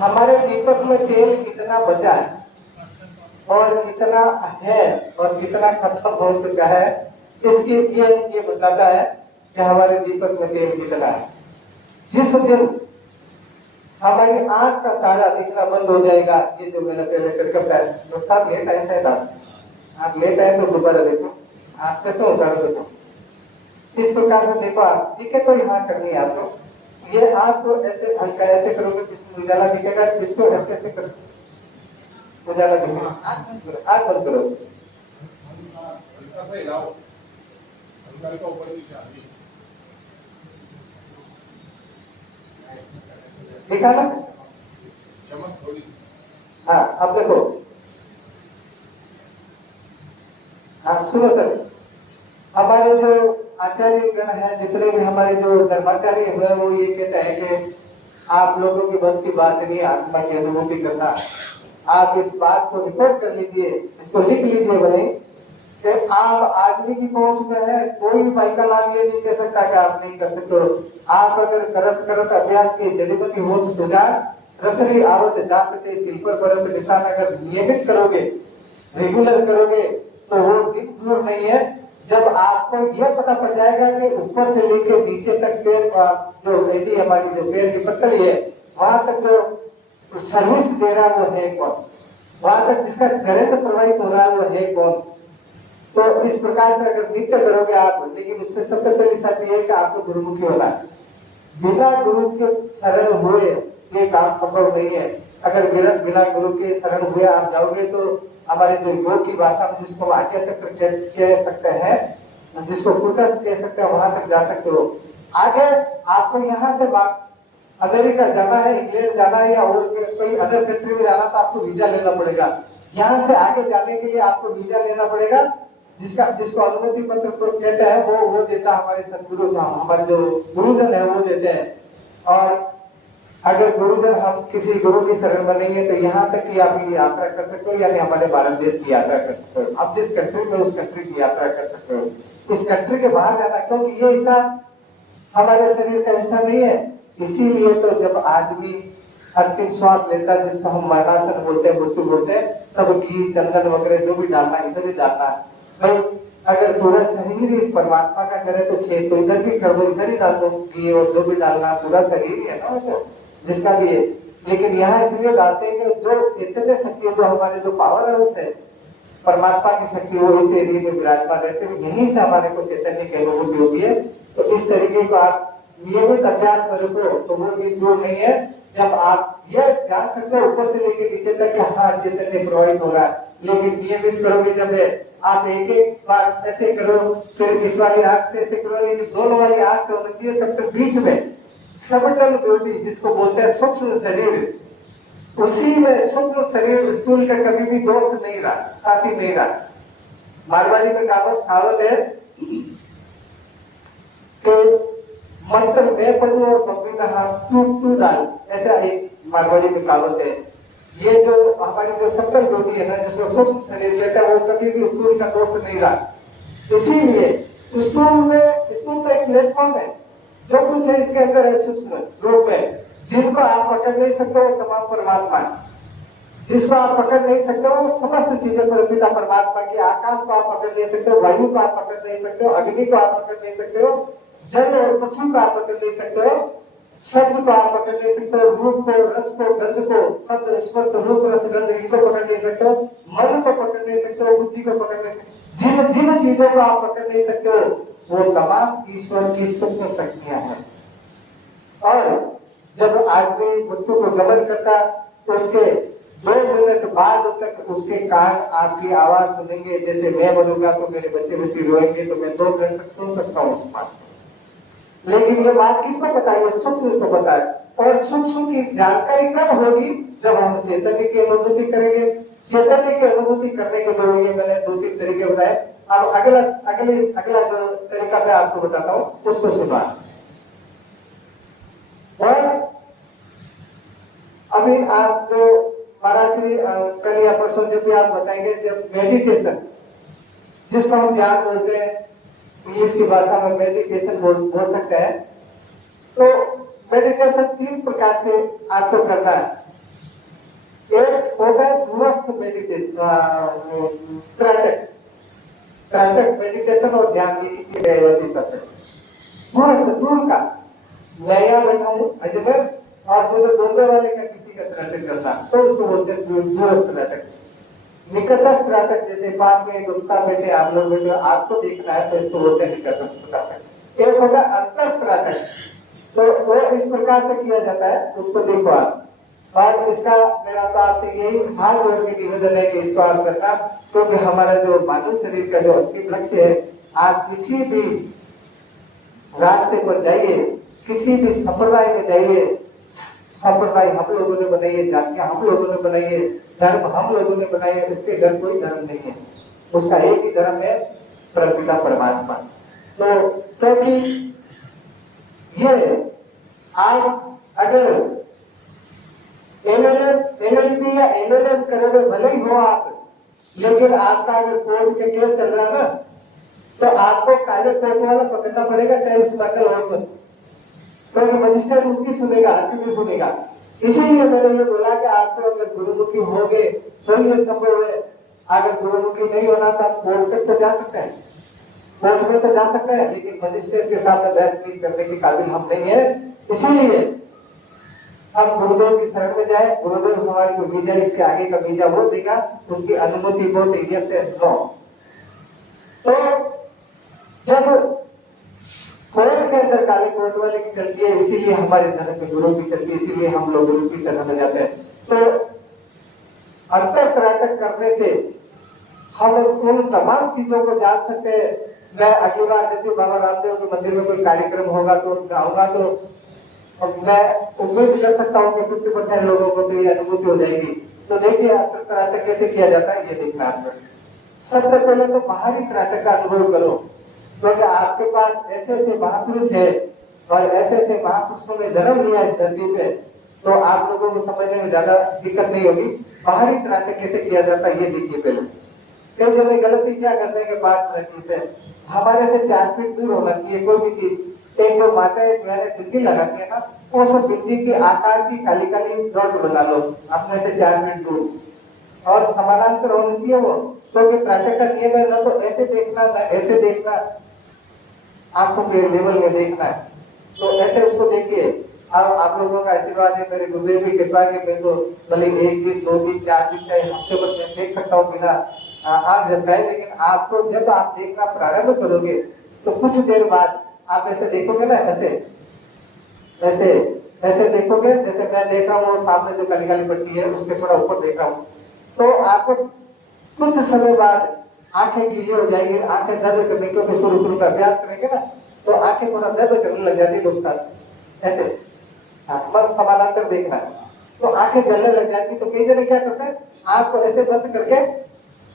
हमारे दीपक में तेल कितना बचा है और कितना है और कितना खत्म हो चुका है, इसकी ये बताता है कि हमारे दीपक में तेल कितना है। जिस दिन हमारी आंख का तारा दिखना बंद हो जाएगा, ये जो मैंने पहले करके बताया, तो सब लेट आए थे, आप लेट आए तो दोबारा देखो, आंख से तो उतार देखो, इस प्रकार से देखो आप, ठीक है। तो यहाँ करनी है आपको, ये आंख को ऐसे हल्का ऐसे करोगे जिसमें उजाला दिखेगा, इसको ऐसे ऐसे करो, उजाला दिखेगा, आंख बंद करो, आंख बंद करो, देखा ना? हाँ अब देखो, हाँ सुनो सर, हमारे जो आचार्य गण है, जितने भी हमारे जो धर्माचार्य हुए, वो ये कहते हैं कि आप लोगों की बस की बात नहीं आत्मा की अनुभूति करना। आप इस बात को रिकॉर्ड कर लीजिए, इसको लिख लीजिए भाई, कि आप आदमी की पहुंच में है, कोई माइकल आप ये नहीं कह सकता कि आप नहीं कर सकते हो। आप अगर करत करत अभ्यास की जड़ीबूटी हो सुधार रसरी आवत जापते शिल्पर परत निशान अगर नियमित करोगे, रेगुलर करोगे, तो वो दिन दूर नहीं है जब आपको यह पता पड़ जाएगा कि ऊपर से लेकर नीचे तक पैर, जो ऐसी हमारी जो पैर की पत्तली है, वहां तक जो सर्विस दे रहा है वो है कौन, वहां तक जिसका करंट प्रवाहित हो रहा है वो है कौन। तो इस प्रकार से अगर नित्य करोगे आप, लेकिन उससे सबसे पहली बात यह है कि आपको गुरुमुखी होना है। बिना गुरु के शरण हुए ये काम संभव नहीं है। अगर बिना गुरु के शरण हुए आप जाओगे तो हमारे जो योग की भाषा में जिसको आज्ञा चक्र कह सकते हैं, जिसको कुटस कह सकते हैं, वहां तक जा सकते हो। आगे आपको यहाँ से अमेरिका जाना है, इंग्लैंड जाना है, या और कोई अदर कंट्री में जाना, तो आपको वीजा लेना पड़ेगा। यहाँ से आगे जाने के लिए आपको वीजा लेना पड़ेगा, जिसको अनुमति पत्र को कहते हैं, वो देता हमारे सदगुरु, हमारे जो गुरुजन है वो देते हैं। और अगर गुरुजन हम किसी गुरु की शरण में नहीं है, तो यहाँ तक कि आप ये यात्रा कर सकते हो, यानी हमारे भारत देश की यात्रा कर सकते हो। आप जिस कंट्री में उस कंट्री की यात्रा कर सकते हो। इस कंट्री के बाहर जाना, क्योंकि ये हिस्सा हमारे शरीर का हिस्सा नहीं है, इसीलिए तो जब आदमी अंतिम श्वास लेता है, जिसको हम मरणासन बोलते हैं, मृत्यु बोलते हैं, तब घी चंदन वगैरह जो भी डालना इधर ही डालना है भाई। अगर पूरा शरीर ही परमात्मा का करे तो छे तो इधर भी कर दो, इधर ही डाल दो घी, और जो भी डालना पूरा शरीर ही है ना वो, जिसका भी है। लेकिन यहाँ इसलिए डालते हैं कि जो चैतन्य शक्ति, जो हमारे जो पावर हाउस है, परमात्मा की शक्ति, वो इस एरिया में विराजमान रहते हैं, यहीं से हमारे को चैतन्य की अनुभूति होती है। तो इस तरीके को आप नियमित अभ्यास करोगे तो वो भी दूर नहीं है। जब आप यह जान सकते हो ऊपर से लेकर नीचे तक कि हाँ चैतन्य प्रभावित हो रहा है, लेकिन नियमित करोगे जब आप एक एक बार ऐसे करो, फिर इस वाली आंख से ऐसे करो, लेकिन दोनों वाली आंख से होनी चाहिए, सबके बीच में सबटल बॉडी, जिसको बोलते हैं सूक्ष्म शरीर, उसी में सूक्ष्म शरीर स्थूल का कभी भी दोस्त नहीं रहा, साथी नहीं रहा। मारवाड़ी में कहावत है कि मंत्र में पढ़ू और मम्मी का हाथ टू डाल, ऐसा एक मारवाड़ी में कहावत है। ये जो हमारी जो सबटल बॉडी है ना, जिसको सूक्ष्म शरीर कहता है, वो कभी भी स्थूल का दोस्त नहीं रहा। इसीलिए स्थूल का एक प्लेटफॉर्म है, जो कुछ है इसके अंदर है सूक्ष्म रूप में, जिनको आप पकड़ नहीं सकते वो तमाम परमात्मा है। जिसको आप पकड़ नहीं सकते हो समस्त चीजें पर पिता परमात्मा की। आकाश को आप पकड़ नहीं सकते हो, वायु को आप पकड़ नहीं सकते हो, अग्नि को आप पकड़ नहीं सकते हो, जल और पृथ्वी को आप पकड़ नहीं सकते हो, शब्द को आप पकड़ नहीं सकते हो, रूप को, रस को, गंध को, शब्द स्पर्श रूप रस गंध, इनको पकड़ नहीं सकते हो, मन को पकड़ नहीं सकते हो, बुद्धि को पकड़ नहीं सकते, जिन जिन चीजों को आप पकड़ नहीं सकते हो वो तमाम ईश्वर की सूक्ष्म शक्तियां हैं। और जब आदमी मृत्यु को गमन करता तो उसके 2 मिनट बाद तक उसके कान आपकी आवाज सुनेंगे। जैसे मैं बोलूंगा तो मेरे बच्चे बच्चे रोएंगे, तो मैं 2 मिनट तक सुन सकता हूँ उस बात। लेकिन ये बात किसको पता है? सूक्ष्म को पता है। और सूक्ष्म की जानकारी कब होगी? जब हम चैतन्य की अनुभूति करेंगे। चैतन्य की अनुभूति करने के लिए ये मैंने 2-3 तरीके बताए। अब अगला जो तरीका मैं आपको बताता हूँ उसको सुना। और अभी आप जो महाराष्ट्री कल या परसों जब भी आप बताएंगे, जब मेडिटेशन, जिसको हम ध्यान बोलते हैं, इंग्लिश की भाषा में मेडिटेशन बोल सकते हैं। तो मेडिटेशन 3 प्रकार से आपको करना है। होता है दूरस्थ मेडिटेशन, त्राटक मेडिटेशन और ध्यान की दैवती करते हैं। दूरस्थ, दूर का नया बैठा हूँ अजमेर और मुझे बोलने वाले का किसी का त्राटक करता तो उसको बोलते हैं दूरस्थ त्राटक। निकटस्थ त्राटक, जैसे पास में गुप्ता बैठे आप लोग बैठे आपको देखना है तो इसको बोलते हैं निकटस्थ त्राटक। एक होता है अंतस्थ त्राटक, तो वो इस प्रकार से किया जाता है, उसको देखो आप। और इसका मेरा तो आपसे यही हाथ जोड़ के निवेदन है कि इसको आप करना, क्योंकि हमारा जो मानव शरीर का जो अंतिम लक्ष्य है, आप किसी भी रास्ते पर जाइए, किसी भी संप्रदाय में जाइए, संप्रदाय हम लोगों ने बनाई है, जातियां हम लोगों ने बनाई है, धर्म हम लोगों ने बनाए है, उसके घर कोई धर्म नहीं है, उसका एक ही धर्म है, परमपिता परमात्मा। तो क्योंकि ये आप अगर एलएलबी या एलएलएम करोगे भले ही हो आप, लेकिन आपका अगर कोर्ट के केस चल रहा है ना, तो आपको काले कोर्ट वाला पकड़ना पड़ेगा, चाहे उस नकल हो, क्योंकि मजिस्ट्रेट उसकी सुनेगा, आपकी भी सुनेगा। इसीलिए मैंने ये बोला कि आपको अगर गुरुमुखी हो गए तो ये संभव है, अगर गुरुमुखी नहीं होना तो आप कोर्ट तक तो जा सकते हैं, कोर्ट में तो जा सकते हैं, लेकिन मजिस्ट्रेट के सामने बहस नहीं करने के काबिल हम नहीं है। इसीलिए हम गुरुदेव की शरण में जाए, गुरुदेव हमारी को वीजा, इसके आगे का वीजा वो देगा, उसकी अनुमति वो देगी से नो। तो जब कोर्ट के अंदर काले कोर्ट वाले की चलती है, इसीलिए हमारे धर्म में गुरु की चलती है, इसीलिए हम लोग गुरु की शरण में जाते हैं। तो अंतर त्राटक करने से हम उन तमाम चीजों को जान सकते हैं। मैं अगली जैसे बाबा रामदेव के मंदिर में कोई कार्यक्रम होगा तो जाऊंगा, तो और मैं उम्मीद कर सकता हूँ कि 50% लोगों को तो ये अनुभूति हो जाएगी। तो देखिए अंतर त्राटक कैसे किया जाता है, ये देखना है। सबसे पहले तो बाहरी त्राटक का अनुभव करो, क्योंकि आपके पास ऐसे ऐसे महापुरुष है और ऐसे ऐसे महापुरुषों ने जन्म लिया इस धरती पे, तो आप लोगों को समझने में ज्यादा दिक्कत नहीं होगी। बाहरी त्राटक कैसे किया जाता है ये देखिए। पहले कई जगह गलती क्या करते हैं कि पास रहती है, हमारे से 4 फीट दूर होना चाहिए कोई भी चीज। एक जो माता एक बिंदी लगाती है ना, वो सब बिंदी के आकार की काली काली डॉट बना लो अपने से 4 फीट दूर, और समानांतर होनी चाहिए वो। क्योंकि त्राटक का नियम है ना, तो ऐसे देखना ना ऐसे देखना, आंखों के लेवल में देखना है, तो ऐसे उसको देखिए। अब आप लोगों का आशीर्वाद है, मेरे गुरुदेव की कृपा के, मैं तो भले 1 दिन 2 दिन 4 दिन चाहे हफ्ते भर मैं देख सकता हूँ बिना आंख झपकाए, लेकिन आपको जब आप देखना प्रारंभ करोगे तो कुछ देर बाद आप ऐसे देखोगे ना, ऐसे ऐसे ऐसे देखोगे, जैसे मैं देख रहा हूँ सामने जो काली काली पट्टी है उसके थोड़ा ऊपर देख रहा हूँ, तो आपको कुछ समय बाद आंखें गीली हो जाएंगी, आंखें दर्द करने, क्योंकि शुरू का अभ्यास करेंगे ना तो आंखें थोड़ा दर्द करने लग जाती है दोस्त ऐसे। बस समानांतर देखना है तो आंखें जलने लग जाती। तो कई जने क्या करते हैं, आंख को ऐसे बंद करके,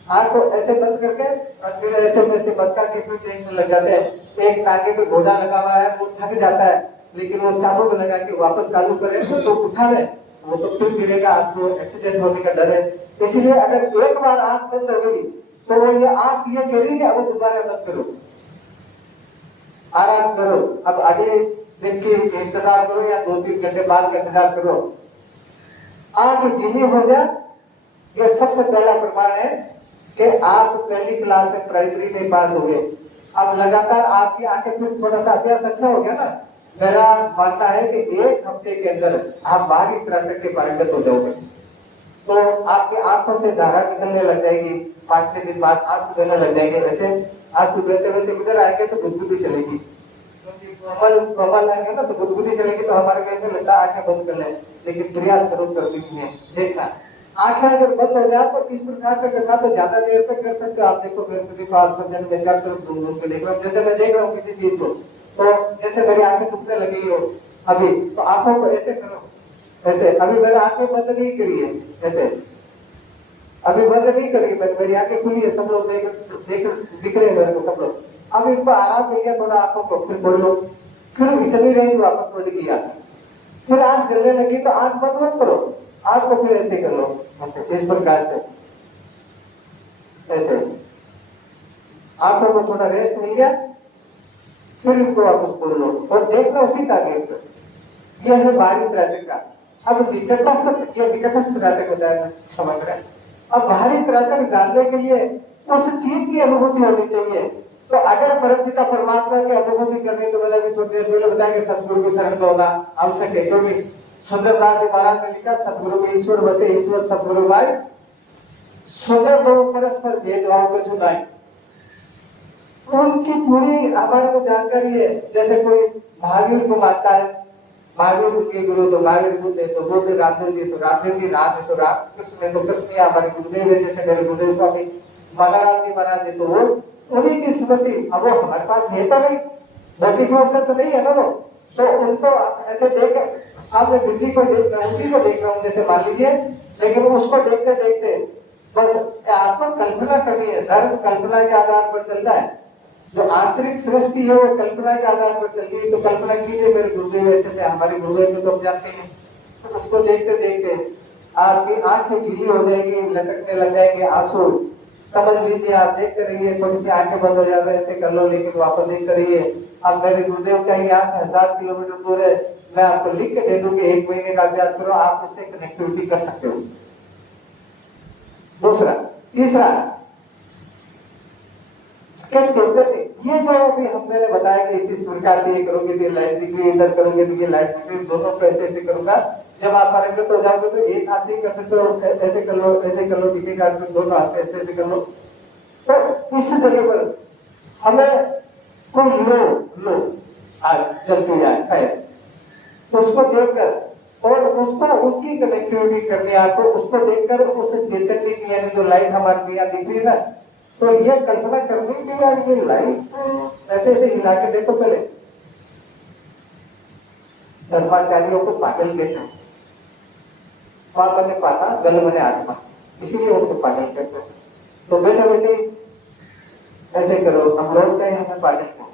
आंख को ऐसे बंद करके और फिर ऐसे ऐसे बंद करके फिर देखने लग जाते हैं। एक टांगे पे घोड़ा लगा हुआ है, वो थक जाता है, लेकिन वो चाबुक लगा के वापस चालू करे तो उठा ले, वो तो फिर गिरेगा, आपको एक्सीडेंट होने का डर है। इसलिए अगर एक बार आंख बंद हो गई तो वो ये आंख ये कह रही है, अब दोबारा मत करो, आराम करो, अब अगले दिन की इंतजार करो या 2-3 घंटे बाद का इंतजार करो। आंख गीली हो जाए, ये सबसे पहला प्रमाण है कि आप पहली क्लास में प्राइमरी में पास हो गए। अब लगातार आपकी आंखें, फिर थोड़ा सा अभ्यास अच्छा हो गया ना, मेरा मानना है कि 1 हफ्ते के अंदर आप बाहरी त्राटक के पारंगत हो जाओगे। तो आपकी आंखों से धारा निकलने लग जाएगी, 5-6 दिन बाद आंसू बहने लग जाएंगे। वैसे आंसू बहते बहते किधर आएंगे तो गुदगुदी चलेगी, कमल आएंगे ना तो गुदगुदी चलेगी, तो हमारे कैसे लगता है आंखें बंद कर ले, लेकिन प्रयास जरूर करनी है। देखना आंखें अगर बंद हो जाए तो इस प्रकार से करना, तो ज्यादा देर तक कर सकते हो आप। देखो मेरे पास घूम के देख रहा हूँ, जैसे मैं देख रहा हूँ किसी चीज को, तो जैसे मेरी आंखें दुखने लगी हो अभी, तो आंखों को ऐसे करो, ऐसे। अभी मैंने आंखें बंद नहीं करी है, ऐसे अभी बंद नहीं करी, मेरी आंखें खुली है, सब लोग दिख रहे हैं मेरे को सब लोग। अब इनको आराम मिल गया थोड़ा आंखों को, फिर बोलो, फिर इतनी रेंज वापस बोल गया, फिर आंख जलने लगी तो आंख बंद मत करो, आंख को फिर ऐसे कर लो, इस प्रकार से ऐसे। आंखों को थोड़ा रेस्ट मिल गया, फिर इनको वापस बोल लो और देखना उसी टारगेट पर। यह है बाहरी त्राटक का। अब निकटस्थ ये निकटस्थ त्राटक होता है, समझ रहे हैं। अब बाहरी त्राटक जानने के लिए उस चीज की अनुभूति होनी चाहिए। तो अगर परमपिता परमात्मा की अनुभूति करने तो मैंने भी थोड़ी देर पहले बताया कि सतगुरु की शरण तो होना आवश्यक है, क्योंकि सुंदरदास जी महाराज ने लिखा सतगुरु में ईश्वर बसे ईश्वर सतगुरु भाई सुंदर लोग परस्पर भेदभाव को चुनाए। उनकी पूरी हमारे को जानकारी है। जैसे कोई महावीर को मानता है, महावीर के गुरु तो महावीर बुद्ध है, तो बुद्ध रामदेव जी तो रामदेव जी, राम है तो राम, कृष्ण है तो कृष्ण है, हमारे गुरुदेव है जैसे मेरे गुरुदेव स्वामी मनाराम जी महाराज है तो वो उन्हीं की स्मृति। अब वो हमारे पास है तो नहीं, भौतिक रूप से तो नहीं है ना वो, तो उनको ऐसे देख आप मैं बुद्धि को देख रहा हूँ, उसी को देख रहा हूँ जैसे मान लीजिए, लेकिन उसको देखते देखते बस आपको कल्पना करनी है। धर्म कल्पना के आधार पर चलता है, जो आंतरिक सृष्टि है वो कल्पना के आधार पर चलती है। तो कल्पना कीजिए मेरे गुरुदेव ऐसे थे, हमारे गुरुदेव तो हम जानते हैं, तो उसको देखते देखते आपकी आंखें गीली हो जाएगी, लटकने लग जाएंगे आंसू। समझ लीजिए आप देखते रहिए, थोड़ी सी आंखें बंद हो जाए ऐसे कर लो, लेकिन वापस देखते रहिए। अब मेरे गुरुदेव का यहाँ से 1000 किलोमीटर दूर है, मैं आपको लिख के दे दूंगी, 1 महीने का अभ्यास करो, आप उससे कनेक्टिविटी कर सकते हो। दूसरा, तीसरा ये जो अभी हम मैंने बताया कि इसी प्रकार से ये करोगे तो लाइफ डिग्री, इधर करोगे तो ये लाइफ डिग्री, दोनों को ऐसे ऐसे करूंगा। जब आप पारंगत हो जाओगे तो एक हाथ से कर सकते हो, ऐसे कर लो, ऐसे कर लो, दिखे का दोनों हाथ से ऐसे ऐसे कर लो। तो इस जगह पर हमें कोई लो आज चलती जाए तो उसको देखकर और उसको उसकी कनेक्टिविटी करनी है आपको, उसको देखकर उस चैतन्य की यानी जो लाइट हमारे यहाँ दिख रही है ना, तो ये कल्पना करनी कि यार ये लाइट ऐसे ऐसे हिला के देखो। पहले धर्माचार्यों को पागल कहते हैं, पाप बने पाता गल बने आत्मा, इसीलिए उनको पागल कहते हैं। तो बेटा बेटे ऐसे करो, हम लोग कहें हमें पागल करो,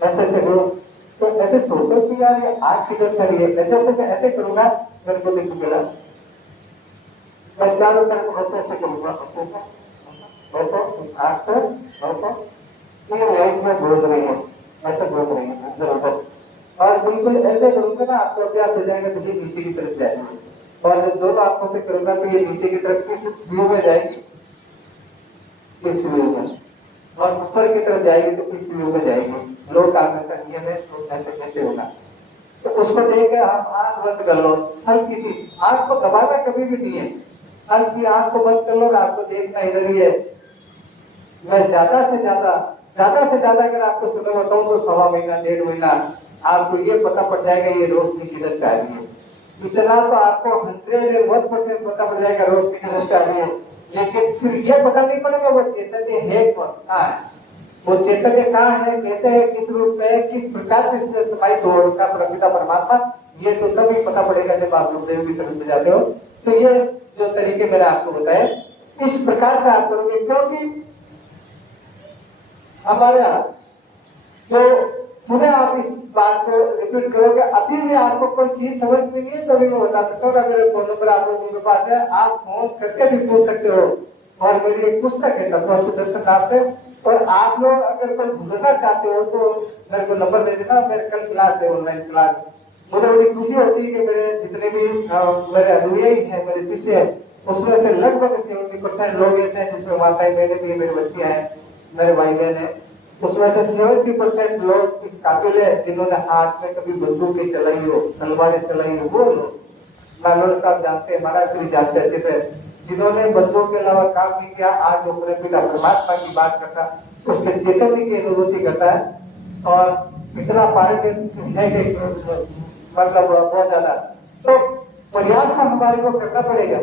ऐसे ऐसे करो। तो ऐसे सोचो कि यार ये आज किधर करिए, ऐसे ऐसे करूंगा, मेरे को देखो मिला, मैं चारों तरफ ऐसे ऐसे करूंगा, ये लाइफ में बोल रही है, ऐसे बोल रही है जरूर। और बिल्कुल ऐसे करूंगा ना, आपको अभ्यास हो जाएगा तो ये नीचे की तरफ जाएगी, और जब दोनों आंखों से करूंगा तो ये नीचे की तरफ किस व्यू में जाएगी, किस व्यू में, और ऊपर की तरफ जाएगी तो किस व्यू में जाएगी। लोग आगे का नियम है, तो ऐसे कैसे होगा। तो उसको देख के आप आंख बंद कर लो, हल्की सी आंख को दबाना कभी भी नहीं है, हल्की आंख को बंद कर लो, आपको देखना इधर ही है। मैं ज्यादा से ज्यादा अगर आपको सुना बताऊं तो 1.25 महीना 1.5 महीना आपको ये पता पड़ जाएगा ये रोशनी किधर से आ रही है। इतना तो आपको 101% पता पड़ जाएगा रोशनी किधर से आ रही है, लेकिन फिर ये पता नहीं पड़ेगा वो चैतन्य है कहाँ है, वो चैतन्य कहाँ है, कैसे है, किस रूप में है, किस प्रकार से इसमें समाहित हो रखा परमपिता परमात्मा, ये तो तभी पता पड़ेगा जब आप गुरुदेव की तरफ से जाते हो। तो ये जो तरीके मैंने आपको बताए इस प्रकार से आप करोगे, क्योंकि हमारे यहाँ तो पुनः आप इस बात को रिपीट करोगे। अभी भी आपको कोई चीज समझ में नहीं है तो भी मैं बता सकता हूँ, मेरे फोन नंबर आप लोगों के पास है, आप फोन करके भी पूछ सकते हो। और मेरी एक पुस्तक है तत्व सुदर्शन नाम से, और आप लोग अगर कोई जुड़ना चाहते हो तो मेरे को नंबर दे देना। मेरे कल क्लास है, ऑनलाइन क्लास। मुझे बड़ी खुशी होती है कि मेरे जितने भी मेरे अनुयायी हैं, मेरे शिष्य हैं, उसमें से लगभग 70% लोग ऐसे हैं जिसमें माताएं बहनें भी, मेरी बच्चियां हैं, मेरे भाई बहन है। उसमें से 70% लोग इस काबिल है जिन्होंने हाथ में कभी बंदूकें चलाई हो, तलवारें चलाई हो। वो लोग लालौर साहब जानते हैं, महाराज श्री जानते अच्छे से, जिन्होंने बंदूक के अलावा काम नहीं किया, आज वो अपने पिता परमात्मा की बात करता, उसके चेतन की अनुभूति करता है और इतना पारंगत है कि मतलब बहुत ज्यादा। तो प्रयास हमारे को करना पड़ेगा,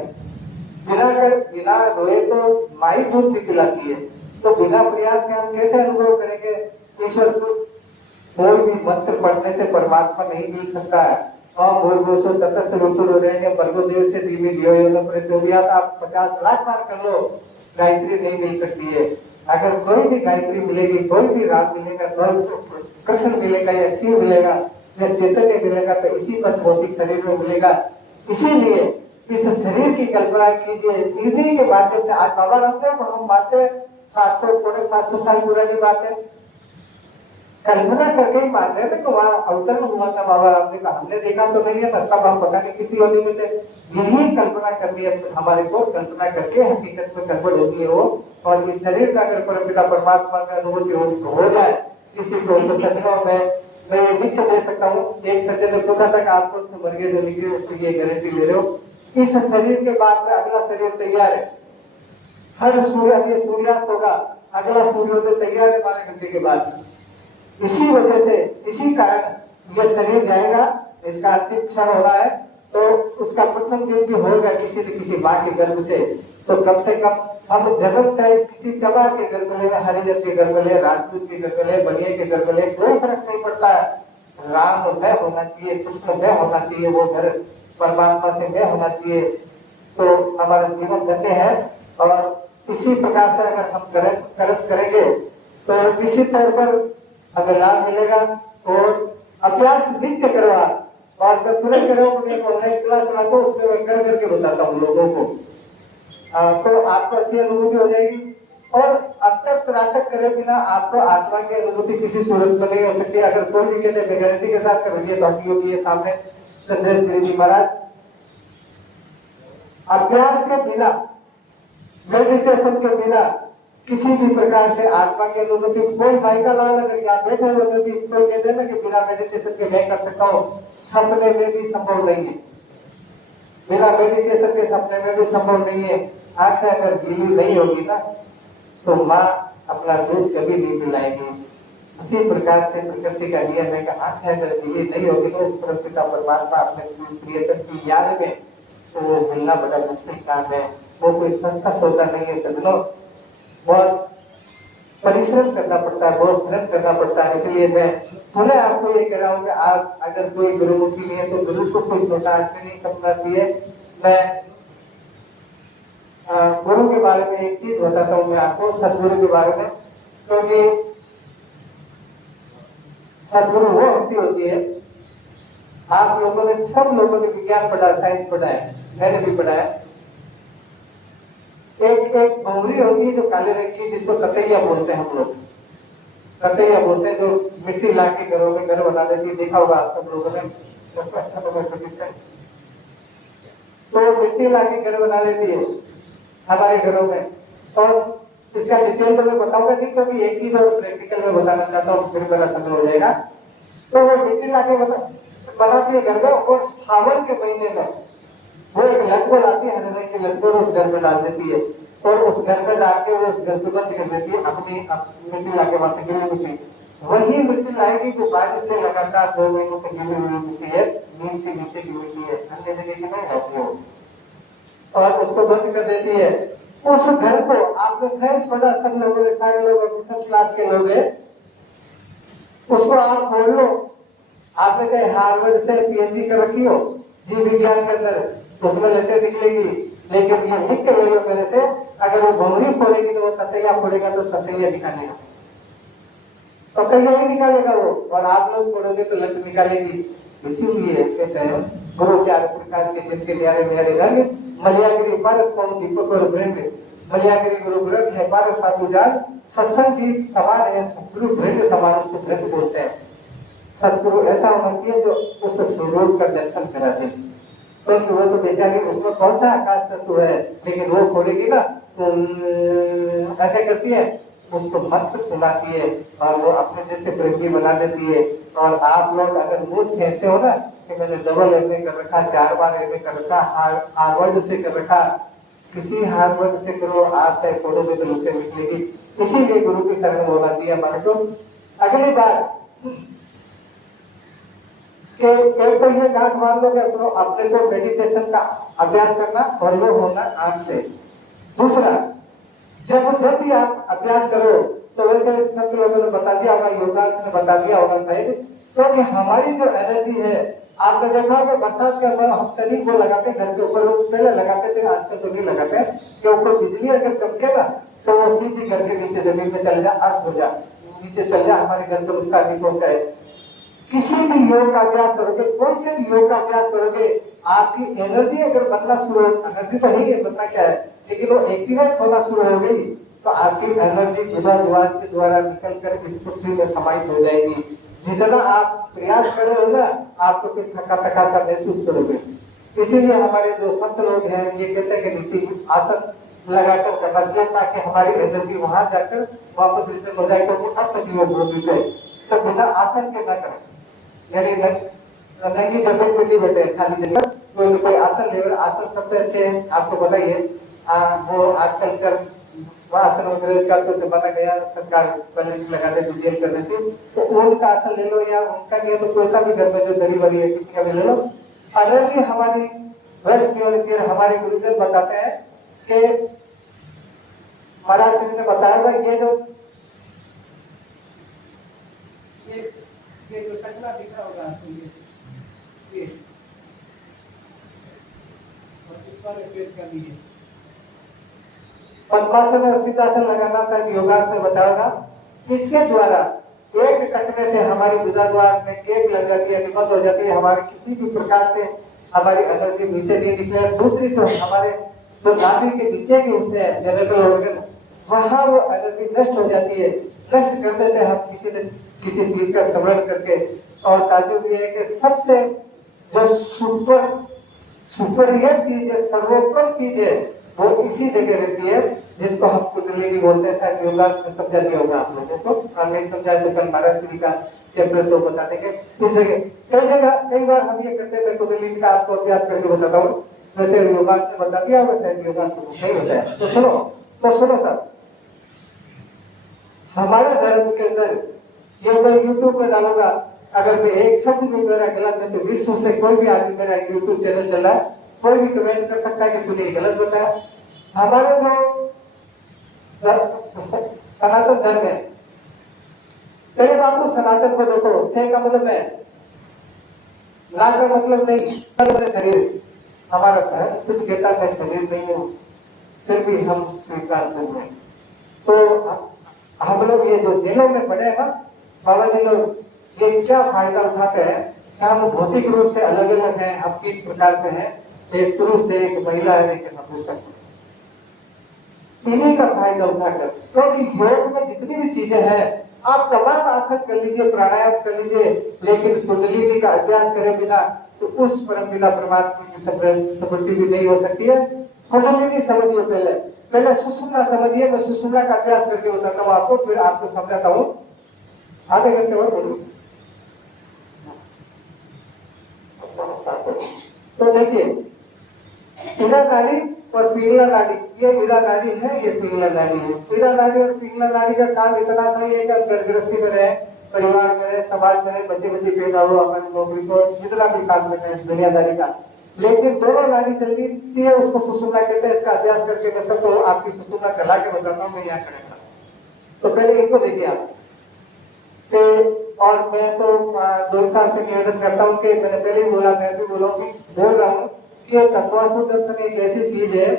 बिना रोए तो माई दूध भी पिलाती है, तो बिना प्रयास के हम कैसे अनुभव करेंगे ईश्वर को। कोई भी मंत्र पढ़ने से परमात्मा नहीं मिल सकता है। और भूर्भुवस्सुः ततस्थ वितुर रहेंगे, भर्गोदेव से धीमी धियो यो न प्रचोदयात्, आप 50 लाख बार कर लो, गायत्री नहीं मिल सकती है। अगर कोई भी गायत्री मिलेगी, कोई भी राग मिलेगा, कोई कृष्ण मिलेगा या शिव मिलेगा या चैतन्य मिलेगा, तो इसी पर भौतिक शरीर में मिलेगा। इसीलिए इस शरीर की कल्पना कीजिए, इसी के माध्यम से आज बाबा रामदेव को हम बातें 700 साल पुरानी बात है, कल्पना करके ही मान रहे थे कि वहाँ अवतरण हुआ था बाबा रामदेव का, हमने देखा तो नहीं है, तब हम पता नहीं किसी योनि में थे। यही कल्पना करनी है हमारे को, कल्पना करके हकीकत में कन्वर्ट होती है वो। और इस शरीर का अगर परमपिता परमात्मा का अनुभूति हो जाए किसी को, तो सदियों में मैं ये लिख के दे सकता हूँ। एक सज्जन ने पूछा था कि आपको मर गए जो लिखे, उसको ये गारंटी ले रहे हो इस शरीर के बाद में अगला शरीर तैयार है। हर सूर्यास्त होगा, अगला सूर्योदय तैयार है 12 घंटे के बाद। इसी वजह से, इसी कारण यह शरीर जाएगा, इसका अंतिम क्षण हो रहा है। तो उसका प्रथम दिन भी होगा किसी न किसी माँ के गर्भ से। तो कम से कम हम जन्म चाहे किसी चमार के गर्भ ले, हरिजन के गर्भ ले, राजपूत के गर्भ ले, बनिया के गर्भ ले, कोई फर्क नहीं पड़ता है। राम में होना चाहिए, कृष्ण में होना चाहिए, वो घर परमात्मा से में होना चाहिए। तो हमारा जीवन धन्य है। और इसी प्रकार से अगर हम कर्म करेंगे तो निश्चित तौर पर हमें लाभ मिलेगा। और अभ्यास नित्य करवा, और मैं तुरंत करूँ ऑनलाइन क्लास चलाता हूँ, उसमें मैं कर करके बताता हूँ लोगों को। तो आपको अच्छी अनुभूति हो जाएगी। और अंतर त्राटक करे बिना आपको आत्मा की अनुभूति किसी सूरत में नहीं हो सकती। अगर कोई भी कहते गारंटी के साथ करेंगे तो हम योगी सामने संदेश गिरी जी महाराज, अभ्यास के बिना, मेडिटेशन के बिना किसी भी प्रकार से आत्मा की अनुभूति, कोई भाई का लाल अगर यहाँ बैठे हुए भी कोई कहते ना कि बिना मेडिटेशन के मैं कर सकता हूँ, सपने में भी संभव नहीं है। बिना मेडिटेशन के सपने में भी संभव नहीं है। आंखें अगर गीली नहीं होगी ना तो माँ अपना दूध कभी नहीं पिलाएगी। इसी प्रकार से प्रकृति का नियम है कि आंखें अगर गीली नहीं होगी तो उस प्रकृति परमात्मा अपने प्रियतम की याद में तो वो मिलना बड़ा मुश्किल काम है। वो कोई सस्ता सौदा नहीं है सजनों, बहुत परिश्रम करना पड़ता है, बहुत मेहनत करना पड़ता है। इसलिए मैं पुनः आपको ये कह रहा हूँ कि आप अगर कोई गुरुमुखी नहीं है तो गुरु को कोई छोटा आदमी नहीं समझना चाहिए। मैं गुरु के बारे में एक चीज बताता हूँ मैं आपको, सदगुरु के बारे में। क्योंकि सदगुरु वो हस्ती होती है, आप लोगों ने, सब लोगों ने विज्ञान पढ़ा, साइंस पढ़ा है, मैंने भी पढ़ा है। एक एक भौरी होती है जो काले रंग की, जिसको कतैया बोलते हैं हम लोग, कतैया बोलते हैं, जो मिट्टी ला के घरों में घर बना देती है। देखा होगा आप सब लोगों ने, तो मिट्टी ला के घर बना देती है हमारे घरों में। और इसका डिटेल तो मैं बताऊंगा नहीं, क्योंकि एक चीज और प्रैक्टिकल में बताना चाहता हूँ, फिर मेरा समय हो जाएगा। तो वो मिट्टी ला के बनाती है घर में, और सावन के महीने में वो एक लटको लाती है, हरे रंग की लटको, उस घर में डाल देती है। और उस घर में डाल के वो उस घर को बंद कर देती है, अपनी मिट्टी ला के वहां से गिरी मिट्टी, वही मिट्टी लाएगी जो बारिश से लगातार 2 महीनों से गिरी हुई मिट्टी है, नीम से नीचे की मिट्टी है, ठंडे जगह की नहीं होती हो, और उसको बंद कर देती है। उस घर को आपने साइंस पढ़ा, सब लोगों ने, सारे लोग सब क्लास के लोग हैं, उसको आप खोल लो। आपने चाहे हार्वर्ड से पीएचडी कर रखी हो जीव विज्ञान के अंदर, उसमें लेते निकलेगी। लेकिन ये लिख के ले लो मेरे से, अगर वो भौरी फोड़ेगी तो वो ततैया फोड़ेगा तो ततैया निकालेगा, ततैया ही निकालेगा वो, और आप लोग फोड़ोगे तो लत निकालेगी। इसीलिए कहते हैं गुरु चार प्रकार के जिनके न्यारे न्यारे रंग, मलयागिरी पारस कौन दीपक और भृंग, मलयागिरी गुरु ग्रंथ है पारस साधु जान, सत्संग की समान है गुरु भृंग समान, उसको भृंग बोलते हैं। सदगुरु ऐसा होना चाहिए जो उस स्वरूप का दर्शन करा दे, क्योंकि वो तो बेचारी, उसमें कौन सा आकाश तत्व है, लेकिन वो खोलेगी ना तो ऐसे करती है, उसको मत सुनाती है, और वो अपने जैसे प्रेमी बना देती है। और आप लोग अगर मुझ कहते हो ना कि मैंने डबल एमए कर रखा, 4 बार एमए कर रखा, हार्वर्ड से कर रखा, किसी हार्वर्ड से करो, आप चाहे फोटो में तो नीचे निकलेगी। इसीलिए गुरु की शरण होना चाहिए हमारे को। अगली बार कि एक तो ये गांठ मार लो कि अपने को मेडिटेशन का अभ्यास करना और वो होना आंख से। दूसरा, जब भी आप अभ्यास करो तो वैसे सब लोगों ने बता दिया होगा, योगासन ने बता दिया होगा शायद, क्योंकि हमारी जो एनर्जी है, आपने देखा होगा बरसात के अंदर हम शरीर को लगाते घर के ऊपर, पहले लगाते थे, आजकल तो नहीं लगाते, कि ऊपर बिजली अगर चमके ना तो वो सीधी घर के नीचे जमीन में चल जा, अर्थ हो जा, नीचे चल जा, हमारे घर को नुकसान नहीं पहुंचाए। किसी भी योग का अभ्यास करोगे, कोई से भी योग का अभ्यास करोगे, आपकी एनर्जी अगर बदला शुरू हो, एनर्जी तो है ही है, बदला क्या है, लेकिन वो एक्टिवेट होना शुरू हो गई तो आपकी एनर्जी बुधा के द्वारा निकल कर इस पृथ्वी में समाहित हो जाएगी। जितना आप प्रयास करोगे आपको फिर थका थका सा महसूस करोगे। इसीलिए हमारे जो संत लोग हैं ये कहते हैं कि नीति आसन लगाकर करना चाहिए ताकि हमारी एनर्जी वहां जाकर वापस रिटर्न हो जाए, क्योंकि अब तक योग होती है तो बिना आसन के न करें, यानी नंगी जमीन पे नहीं बैठे खाली जगह, कोई आसन ले। आसन सबसे अच्छे हैं, आपको बताइए वो आजकल कर आसन वगैरह का तो जमाना गया, सरकार पहले लगाने डीजेल कर रही थी, तो उनका आसन ले लो या उनका नहीं है तो कोई सा भी घर में जो गरीब वाली है किसी का भी ले लो। एनर्जी हमारी वेस्ट की ओर से हमारे गुरुजन बताते हैं कि महाराज सिंह ने बताया हुआ ये जो टकला दिखा होगा आपको, ये और इस वाले पेट का भी है पद्मासन और सिद्धासन लगाना शायद योगासन बताएगा। इसके द्वारा एक कटने से हमारी बुधाद्वार में एक लग जाती है, निमत हो जाती है, हमारे किसी भी प्रकार से हमारी एनर्जी नीचे नहीं निकले। दूसरी तो हमारे जो नाभि के नीचे के हिस्से है जनरल ऑर्गन, वहां वो एनर्जी नष्ट हो जाती है। नष्ट कर देते हैं हम किसी चीज का स्मरण करके। और ताजुब ये है कि सबसे जो सुपरियर चीज है, सर्वोत्तम चीज है, वो इसी जगह रहती है जिसको हम कुंडलिनी बोलते हैं। शायद योगा में समझा दिया होगा आप लोगों को, नहीं समझाए तो कल महाराज श्री का चैप्टर 2 बता देंगे। इस जगह कई बार हम ये करते हैं, कुंडलिनी का आपको अभ्यास करके बताता हूँ, वैसे योगा से बता दिया होगा, शायद योगा नहीं होता है तो सुनो सर। हमारे धर्म के अंदर ये मैं यूट्यूब में डालूंगा, अगर मैं एक शब्द भी मेरा गलत है तो विश्व से कोई भी आदमी मेरा यूट्यूब चैनल चल रहा है, कोई भी कमेंट कर सकता है कि तूने गलत बताया। हमारे जो सनातन धर्म है, पहले तो आपको सनातन को देखो, से का मतलब है ना का मतलब नहीं, शरीर। हमारा धर्म कुछ कहता है शरीर नहीं हूँ, फिर भी हम स्वीकार कर रहे हैं। तो हम लोग ये जो जेलों में पड़े हैं ना बाबा जी लोग, ये क्या फायदा उठाते हैं कि हम भौतिक रूप से अलग अलग हैं, हम किस प्रकार से हैं, एक पुरुष है, एक महिला है, एक नपुंसक है, इन्हीं का फायदा उठाकर। क्योंकि योग में जितनी भी चीजें हैं, आप तमाम आसन कर लीजिए, प्राणायाम कर लीजिए, लेकिन कुंडलिनी का अभ्यास करे बिना तो उस परम पिता परमात्मा की स्मृति भी नहीं हो सकती है। कुंडलिनी समझिए, पहले सुषुम्ना समझिए। मैं सुषुम्ना का अभ्यास करके बताता हूँ आपको, फिर आपको समझाता हूँ। आधे घंटे और बोलूँ तो देखिए, इधर नाड़ी और पिंगला नाड़ी, ये मीरा नाड़ी है, ये पिंगला नाड़ी है। मीरा नाड़ी और पिंगला नाड़ी का काम इतना था ये कि हम गृहस्थी में रहे, परिवार में रहे, समाज में रहे, बच्चे पैदा हो, हमारी नौकरी को जितना भी काम करते हैं दुनियादारी का, लेकिन दोनों नाड़ी चलती है, उसको सुषुम्ना कहते हैं। इसका अभ्यास करके मैं सबको आपकी सुषुम्ना चला के बताता हूँ, मैं यहाँ करेगा। तो पहले इनको देखिए आप। और मैं तो 2 साल से निवेदन करता हूँ कि मैंने पहले ही बोला, मैं भी बोल रहा हूँ कि तत्वासु दर्शन एक ऐसी चीज है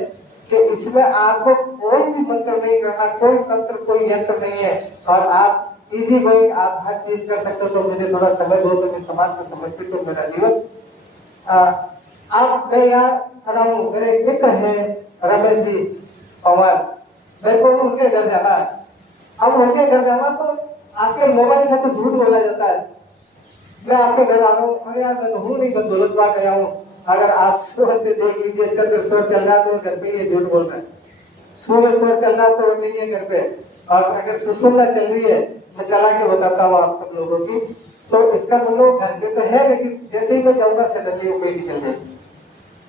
कि इसमें आपको कोई भी मंत्र नहीं करना, कोई तंत्र, कोई यंत्र नहीं है, और आप इजी गोइंग, आप हर चीज कर सकते हो। तो मुझे थोड़ा समय दो तो मैं समाज को समर्पित हूँ मेरा जीवन। आप मैं यहाँ खड़ा हूँ, मेरे एक मित्र है रमेश जी पवार, मेरे को उनके घर जाना है। अब उनके घर जाना तो आपके मोबाइल से तो झूठ बोला जाता है, मैं आपके घर आ रहा हूँ, अरे यार मैं तो हूँ नहीं, मैं दौलतबाग गया हूँ। अगर आप सुबह से देख लीजिए, चंद्र स्वर चल रहा तो घर पे ये झूठ बोल रहे हैं, सूर्य स्वर चल रहा तो नहीं है घर पे। और अगर सुषुम्ना चल रही है, मैं चला के बताता हूँ आप सब लोगों की, तो इसका मतलब घर पे तो है, लेकिन जैसे ही मैं जाऊंगा सडनली वो पेट निकल जाएगी।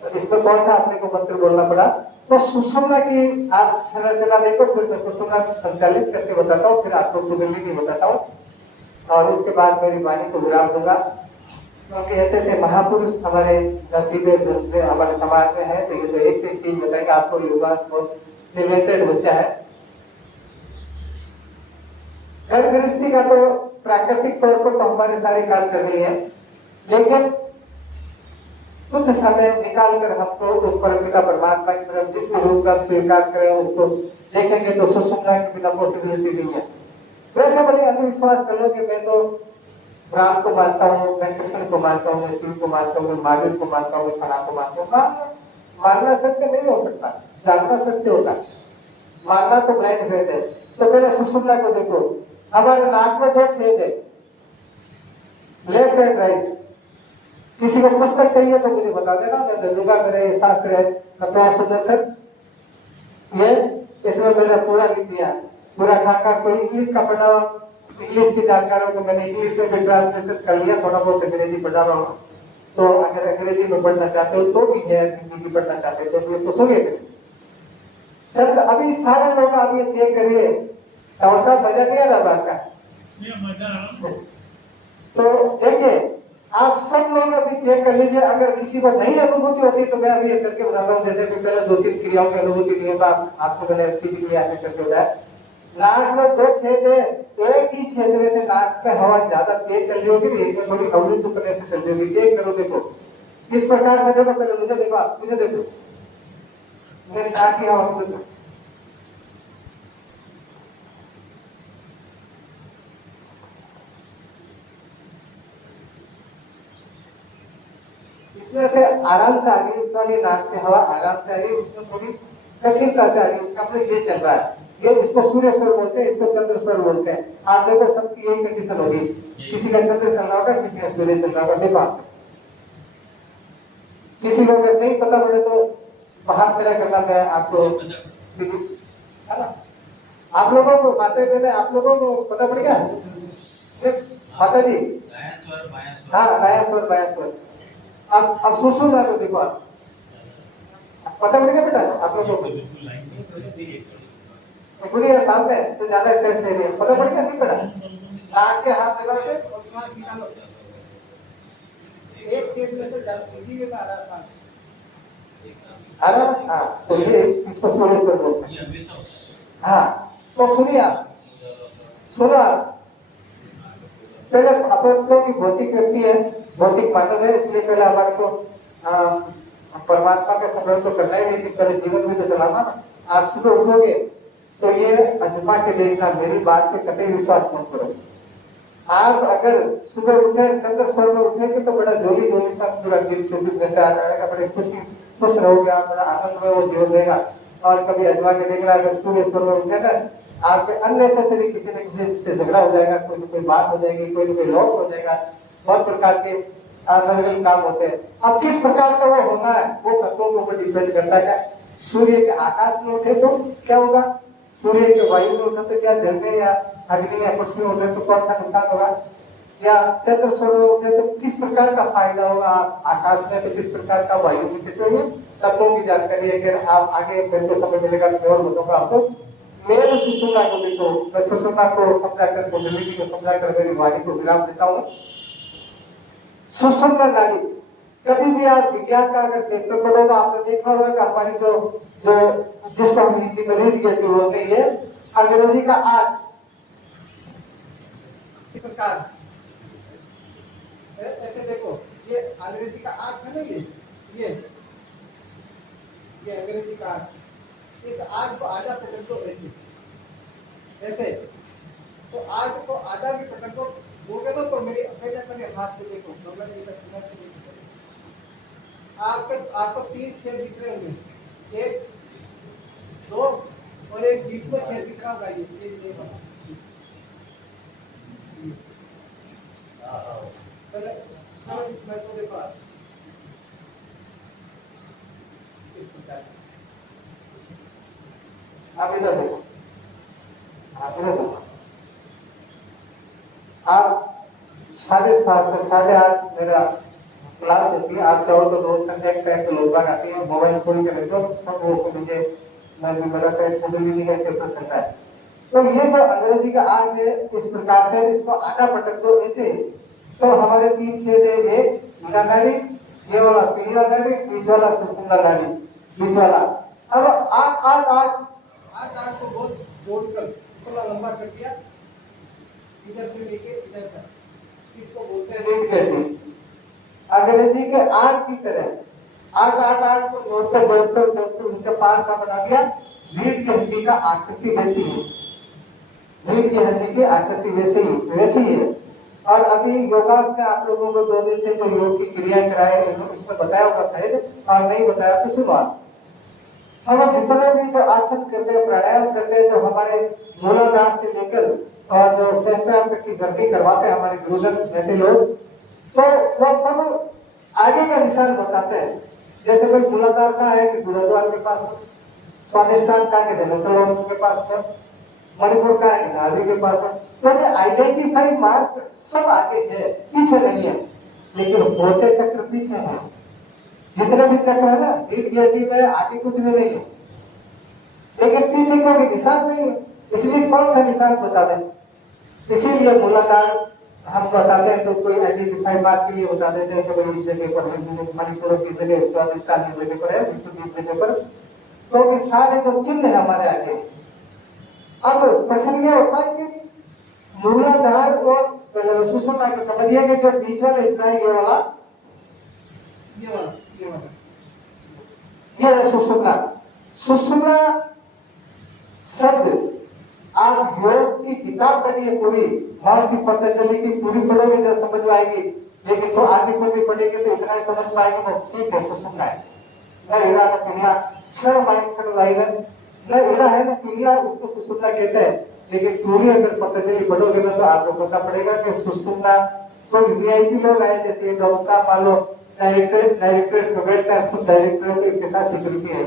तो इसमें कौन सा आपने को मंत्र बोलना पड़ा? तो सुषुम्ना की आप संरचना देखो, फिर मैं सुषुम्ना संचालित करके बताता हूँ, फिर आपको कुंडली की बताता हूँ, और उसके बाद मेरी वाणी को विराम दूंगा। क्योंकि ऐसे ऐसे महापुरुष हमारे नसीबे हमारे समाज में है, तो ये तो एक चीज बताएंगे आपको, योगा बहुत रिलेटेड बच्चा है। घर गृहस्थी का तो प्राकृतिक तौर पर तो हमारे सारे काम कर रही है, लेकिन कुछ समय निकाल कर हमको उस परमपिता परमात्मा की तरफ जिस रूप का स्वीकार करें उसको देखेंगे तो सुषुम्ना की बिना पॉसिबिलिटी नहीं है। वैसे बड़े अंधविश्वास कर लो कि मैं तो राम को मानता हूँ, मैं कृष्ण को मानता हूँ, मैं शिव को मानता हूँ, मैं महावीर को मानता हूँ, मैं फला को मानता हूँ। मानना सत्य नहीं हो सकता, जानना सत्य होता है। मानना तो ब्लाइंड फेथ है। तो पहले सुषुम्ना को देखो, हमारे नाक में दो छेद है, लेफ्ट एंड राइट। किसी को पुस्तक चाहिए तो मुझे बता देना, मैं दे दूंगा। मेरे ये शास्त्र है कथवा सुदर्शन, ये इसमें मैंने पूरा लिख दिया, पूरा खाका। कोई इंग्लिश का पढ़ा हुआ, इंग्लिश की जानकार हो तो मैंने इंग्लिश में भी ट्रांसलेशन कर लिया, थोड़ा बहुत अंग्रेजी पढ़ा हुआ। तो अगर अंग्रेजी में पढ़ना चाहते हो तो भी है, हिंदी में पढ़ना चाहते हो तो ये तो सुनिए सर। अभी सारे लोग आप ये चेक करिए, और सब मजा नहीं आ रहा बात का। तो देखिए, आप सब लोग अभी चेक कर लीजिए, अगर किसी को नहीं अनुभूति होती तो मैं अभी ये करके बताता हूँ। जैसे कि पहले 2-3 क्रियाओं की अनुभूति नहीं होगा, आपको मैंने सीधी क्रिया से करके बताया। नाक में दो छेद है, एक ही छेद में से नाक में हवा ज्यादा तेज चल रही होगी, एक में थोड़ी अवरुद्ध करने से चल रही होगी। चेक करो, देखो इस प्रकार से देखो, पहले मुझे देखो, मुझे देखो, मेरे नाक की हवा देखो, इसमें से आराम से आ रही, इस वाली नाक से हवा आराम से आ रही, इसमें थोड़ी कठिनता से आ रही, इसका मतलब ये चल रहा है। ये इसको सूर्य स्वर बोलते हैं, इसको चंद्र स्वर बोलते हैं। आप देखो सबकी यही कंडीशन होगी, किसी का चंद्र चल रहा होगा, किसी का सूर्य चल रहा होगा। देखो आप, किसी को अगर नहीं पता पड़े तो बाहर मेरा करना है आपको, है ना। आप लोगों को बातें पहले आप लोगों को पता पड़ेगा माता जी। हाँ, नया स्वर बाया स्वर। अब सुन तो देखो आप, पता पड़ेगा बेटा आप लोगों को। गुड़िया सामने तो ज्यादा इंटरेस्ट नहीं है, पता पड़ेगा नहीं पड़ा। नाक के हाथ लगा के और श्वास निकालो, एक छेद में से इसी में आ रहा है। हाँ, तो ये इसको सूर्य स्वर बोलते हैं। हाँ, तो सुनिए आप, सुनो आप। पहले अपन तो की भौतिक व्यक्ति है, भौतिक मानव है, इसलिए पहले हमारे को परमात्मा का स्मरण तो करना ही नहीं, पहले जीवन में तो चलाना ना। आप सुबह उठोगे तो ये अजमा के देखना, मेरी बात पे कतई विश्वास मत करो। आप अगर सुबह उठे, चंद्र स्वर में उठेंगे तो बड़ा जोली जोली सा पूरा दिन 24 घंटे आ जाएगा, बड़े खुश रहोगे आप, बड़ा आनंद में वो जीवन रहेगा। और कभी अजमा के देखना, अगर सूर्य स्वर में उठे ना, आपके अननेसेसरी किसी न किसी से झगड़ा हो जाएगा, कोई न कोई बात हो जाएगी, कोई न कोई लॉस हो जाएगा, बहुत प्रकार के अनर्गल काम होते हैं। अब किस प्रकार का वो होना है, वो तत्वों के ऊपर डिपेंड करता है। सूर्य के आकाश में उठे तो क्या होगा, सूर्य के वायु में उठे तो क्या जल में या अग्नि या कुछ में उठे तो कौन सा नुकसान होगा, या चंद्र स्वर में उठे तो किस प्रकार का फायदा होगा, आकाश में तो किस प्रकार का वायु में, तो तत्वों की जानकारी अगर आप आगे मेरे को समय मिलेगा तो और बताऊंगा आपको। मेरे सुषुम्ना को देखो, मैं सुषुम्ना को समझाकर कुंडलिनी को समझाकर मेरी वाणी को विराम देता हूँ। सुषुम्ना नाड़ी, कभी भी आप विज्ञान का अगर क्षेत्र पढ़ोगे, आपने देखा होगा कि हमारी जो जो जिसको हम हिंदी में रीढ़ की हड्डी बोलते हैं, अंग्रेजी का आर्ट, इस प्रकार ऐसे देखो, ये अंग्रेजी का आर्ट है ना, ये अंग्रेजी का आर्ट। इस आर्ट को आधा पकड़ दो ऐसे ऐसे, तो आर्ट को आधा भी पकड़ दो दोगे ना, तो मेरे पहले हाथ को देखो, आपको 3 छेद दिख रहे होंगे, छेद 2 और एक बीच में छेद दिखा होगा, ये बना पहले मैं सो देखो इस प्रकार। आप इधर देखो, आप इधर देखो, आप 7:30 से 8:30 मेरा क्लास होती है। आप चाहो तो रोज तक एक टाइम पे लोग आते हैं, मोबाइल खोल के रखो, सब वो को मुझे मैं भी मेरा टाइम कुंडलिनी का चैप्टर चलता है। तो ये जो अंग्रेजी का आज है, इस प्रकार से इसको आधा पटक दो ऐसे, तो हमारे 3 छेद है, एक मीरा नाड़ी, ये वाला पीला नाड़ी, बीच वाला सुषुम्ना नाड़ी, बीच वाला। अब आठ को बहुत जोड़कर थोड़ा लंबा कर दिया, इधर से लेके इधर तक, इसको बोलते हैं रीढ़ की हड्डी। अंग्रेजी के आर की तरह आठ को जोड़कर उनके पार का बना दिया। रीढ़ की हड्डी का आकृति वैसी है, रीढ़ की हड्डी की आकृति वैसी है। और अभी योगास में आप लोगों को 2 दिन से जो योग की क्रिया कराए उसमें बताया होगा शायद, और नहीं बताया तो सुनो। हम जितने भी जो आसन करते हैं, प्राणायाम करते हैं, जो हमारे मूलाधार से लेकर और जो सहस्त्रार की भर्ती करवाते हैं हमारे गुरुजन जैसे लोग, तो वो सब आगे का निशान बताते हैं। जैसे कोई मूलाधार का है कि गुरुद्वार के पास, स्वादिष्ठान का है कि धनुषलोक के पास है, मणिपुर का है कि नाभि के पास है। तो ये आइडेंटिफाई मार्क सब आगे है, पीछे नहीं है, लेकिन होते चक्र पीछे है। जितने भी चक्र है ना, दीप ज्योति में आगे कुछ भी नहीं है, लेकिन पीछे कोई निशान नहीं है। इसलिए कौन सा निशान बता दें? इसीलिए मूलाधार हम बताते हैं तो कोई आइडेंटिफाई बात के लिए बता देते हैं कि भाई इस जगह पर है, मणिपुर की जगह, स्वादिष्ठान की जगह पर है, विष्णु की जगह पर। तो ये सारे जो चिन्ह है हमारे आगे। अब प्रश्न ये होता है कि मूलाधार और सुषुम्ना को समझिए कि जो बीच वाला हिस्सा है ये वाला, ये है सुषुम्ना। सुषुम्ना शब्द आप योग की किताब पढ़िए पूरी, महर्षि पतंजलि की पूरी पढ़ोगे तो समझ में आएगी, लेकिन तो आगे कोई भी पढ़ेंगे तो इतना ही समझ पाएंगे बस ठीक है सुषुम्ना है। न इरा न पिनिया, क्षण माइक क्षण वाइगन, न इरा है न पिनिया, उसको सुषुम्ना कहते हैं। लेकिन पूरी अगर पतंजलि पढ़ोगे ना तो आपको पता पड़ेगा कि सुषुम्ना कोई वीआईपी लोग आए, जैसे डॉक्टर मान लो डायरेक्टरेट को बैठता है, खुद डायरेक्टरेट के साथ सिक्योरिटी है।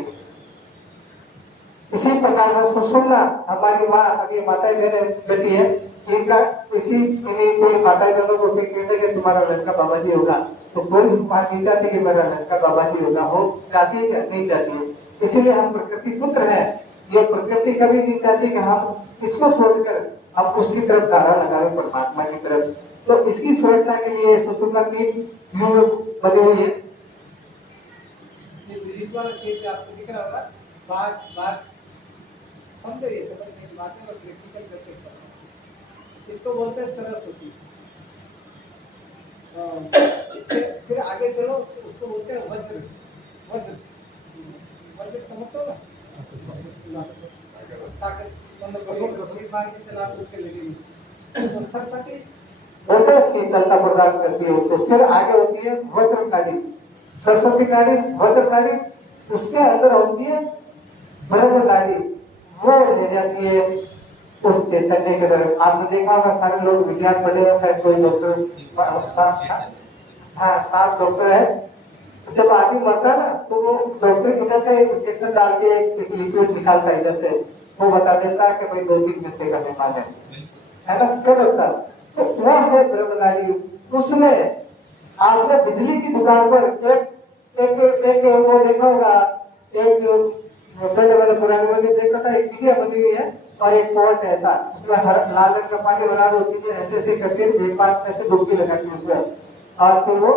इसी प्रकार से सुषुम्ना हमारी माँ, अभी माता बहन बेटी है, इनका इसी कोई माता बहनों को कहते कि तुम्हारा लड़का बाबा जी होगा, तो कोई माँ नहीं चाहती कि मेरा लड़का बाबा जी होगा, हो चाहती है नहीं चाहती है। इसीलिए हम प्रकृति पुत्र हैं। ये प्रकृति कभी नहीं चाहती कि हम इसको छोड़कर हम उसकी तरफ धारा लगाए परमात्मा की तरफ। तो इसकी सुरक्षा के लिए सुषुम्ना की बनी हुई है। क्षेत्र आपको दिख रहा होगा, बात समझो, ये समझने की बातें और प्रैक्टिकल करके करना। इसको बोलते हैं सरस्वती। इसके फिर आगे चलो, उसको बोलते हैं वज्र। वज्र वज्र समझते हो ना, ताकत चला उसके लगेगी। तो सरस्वती शीतलता प्रदान करती है उसको। फिर आगे होती है वज्रकारी, सरस्वती कारी, वज्रकारी, उसके अंदर होती है ब्रह्मकारी, वो ले जाती है उस चैतन्य के तरफ। आपने देखा होगा सारे लोग विज्ञान पढ़े हुए हैं, कोई डॉक्टर, हाँ 7 डॉक्टर है, जब आदमी मरता है ना तो वो डॉक्टर इधर से इंजेक्शन डाल के एक लिक्विड निकालता है इधर से, वो बता देता है कि भाई 2-3 घंटे का बीमार है ना, क्या डॉक्टर? तो वो है ब्रह्मनारी। उसमें आपने बिजली की दुकान पर एक वो देखा होगा, एक पहले मैंने पुराने में देखा था, एक चिड़िया बनी हुई है और एक पॉट है ऐसा, उसमें हर लाल रंग का पानी बना दो, चीजें ऐसे ऐसे करके एक बार ऐसे डुबकी लगाती है उसमें, और फिर वो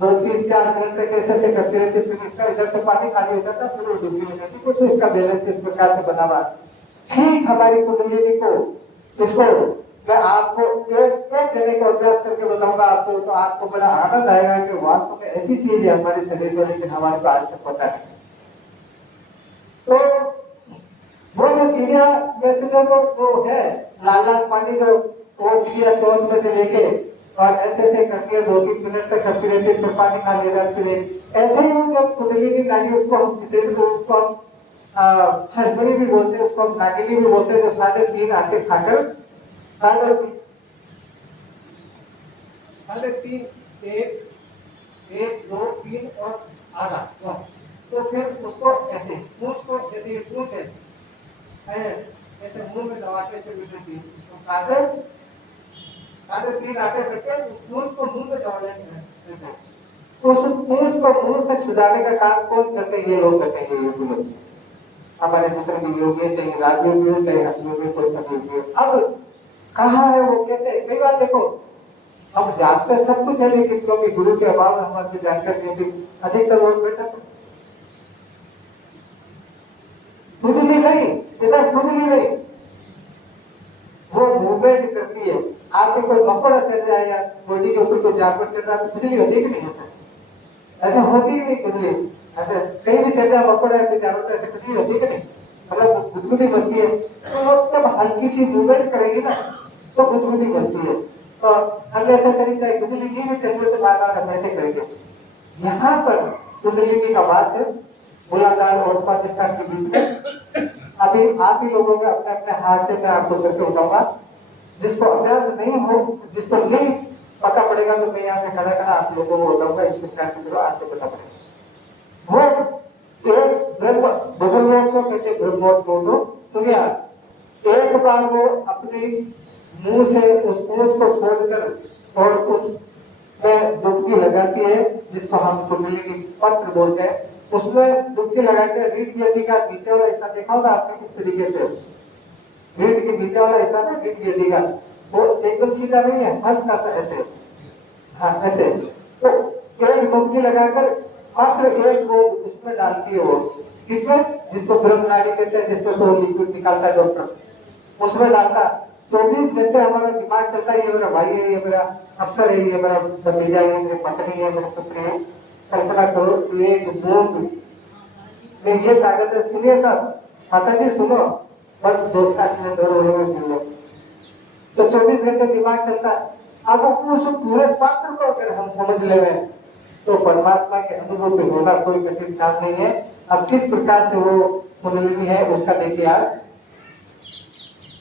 2-3-4 घंटे कैसे ऐसे करते रहते, फिर इसका इधर से पानी खाली हो जाता, फिर वो डुबकी लगाती। कुछ इसका बैलेंस इस प्रकार से बना हुआ। ठीक हमारी कुंडलिनी को, इसको मैं आपको एक जगह को अभ्यास करके बताऊंगा आपको, तो आपको बड़ा आनंद आएगा कि वास्तव में ऐसी चीज है हमारे शरीर में, लेकिन हमारे को आज तक पता है। तो वो जो चिड़िया जैसे जो वो है लाल लाल पानी, जो वो चिड़िया चोंच में से लेके और ऐसे ऐसे करती है, 2-3 मिनट तक करती रहती है, फिर पानी खा ले जाती है। ऐसे ही वो जब कुंडलिनी नाड़ी, उसको हम छठबड़ी भी बोलते हैं, उसको हम नागिनी भी बोलते हैं, जो 3.5 आंखें खाकर 3.5 1 2 3 और आधा, तो फिर उसको ऐसे पूंछ को, जैसे ये पूंछ है ऐसे मुंह में दबा के ऐसे बिठाती है, उसको खाकर 3 आंखें करके पूंछ को मुंह में दबा लेंगे। उस पूंछ को मुंह से छुड़ाने का काम कौन करते हैं? ये लोग करते हैं, ये लोग हमारे दूसरे भी योग है, चाहे राजयोग हो, चाहे हसयोग हो, कोई सब योग हो। अब कहाँ है वो, कहते हैं कई बार देखो हम जानते सब कुछ है, लेकिन क्योंकि गुरु के अभाव हमारे जानकर नहीं, अधिकतर लोग बेटा कुंडली नहीं, इधर कुंडली नहीं, वो मूवमेंट करती है। आपके कोई मकोड़ा चल जाए या बॉडी के ऊपर कोई जानवर चल रहा है, कुंडली होती कि नहीं होता? ऐसा होती ही नहीं कुंडली। ऐसे कहीं भी चल जाए मकोड़ा या जानवर, ऐसे कुंडली होती कि नहीं? मतलब गुदगुदी बनती है। तो वो जब हल्की सी मूवमेंट करेगी ना तो गुदगुदी बनती है। तो हम ऐसा करेंगे, कुंडली नहीं में चलिए तो बार बार हम ऐसे करेंगे। यहाँ पर कुंडली का वास है, मूलाधार और स्वादिष्ठान के बीच में। अभी आप ही लोगों के अपने अपने हाथ से मैं आपको करके उठाऊंगा। जिसको अभ्यास नहीं हो, जिसको नहीं पता पड़ेगा, तो मैं यहाँ से खड़ा खड़ा आप लोगों को बताऊंगा। इस प्रकार से करो, आपको पता पड़ेगा। वो एक ब्रह्म बुजुर्गों को कहते ब्रह्मोत्सव। सुनिए आप, एक बार वो अपने मुंह से उस पूंछ को छोड़कर और उसमें डुबकी लगाती है, जिसको हम कुंडली की पत्र बोलते हैं। उसमें डुबकी लगाकर रीढ़ की हड्डी का नीचे वाला हिस्सा देखा होगा आपने किस तरीके से, रीढ़ के नीचे वाला हिस्सा ना, रीढ़ की हड्डी का, वो एकदम सीधा नहीं है, हल्का सा ऐसे, हाँ ऐसे। तो एक डुबकी लगाकर मात्र एक वो उसमें डालती है, वो किसमें, जिसको ब्रह्म नाड़ी कहते हैं, जिसको तो लिक्विड निकालता है डॉक्टर, उसमें डालता। 24 घंटे हमारा दिमाग चलता है, ये मेरा भाई है, ये मेरा अफसर है, ये मेरा भतीजा है, मेरी पत्नी है, मेरे पुत्र है। कल्पना करो एक बूंद में ये ताकत है। सुनिए सर, माता जी सुनो, बस दोस्त में सुन लो। तो 24 घंटे दिमाग चलता है। अब उस पूरे पात्र को अगर हम समझ ले, तो परमात्मा के अनुभव में होना कोई कठिन काम नहीं है। अब किस प्रकार से वो कुंडलिनी है उसका देखिए आप।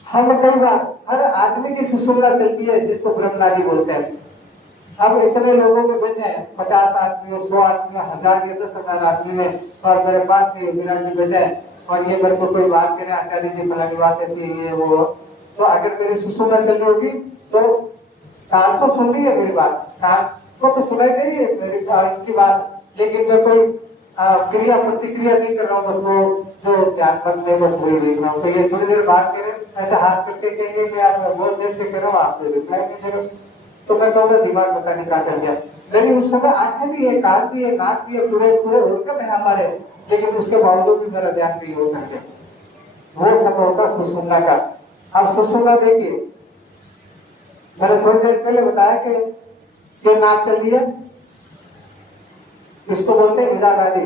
हम कई बार हर आदमी की सुषुम्ना चलती है, जिसको ब्रह्म नाड़ी बोलते हैं। अब इतने लोगों में बैठे हैं, 50 आदमी, 100 आदमी, 1000 के 10,000 आदमी में, और मेरे पास विराट जी बैठे हैं, और ये मेरे को कोई बात करे, आचार्य जी फलानी बात ऐसी है, ये वो, तो अगर मेरी सुषुम्ना चल रही होगी तो कान तो सुन रही है मेरी बात, कान को तो सुनाई दे रही है मेरी की बात, लेकिन मैं कोई क्रिया प्रतिक्रिया नहीं कर रहा हूँ। बस वो जो ध्यान करते हैं, बस वही देख रहा हूँ। तो ये थोड़ी देर बात करें, ऐसे हाथ करके कहेंगे कि आप बहुत देर से करो, आप रिप्लाई नहीं दे रहे, तो मैं कहूँगा दिमाग पता नहीं क्या कर गया। लेकिन उस समय आंखें भी है, कान भी है, नाक भी है, पूरे पूरे होकर है हमारे, लेकिन उसके बावजूद भी मेरा ध्यान नहीं हो सकते। वो सब होता सुषुम्ना का। अब सुषुम्ना देखिए, मैंने थोड़ी देर पहले बताया कि नाक चल रही है, इसको बोलते हैं हीरा नाड़ी।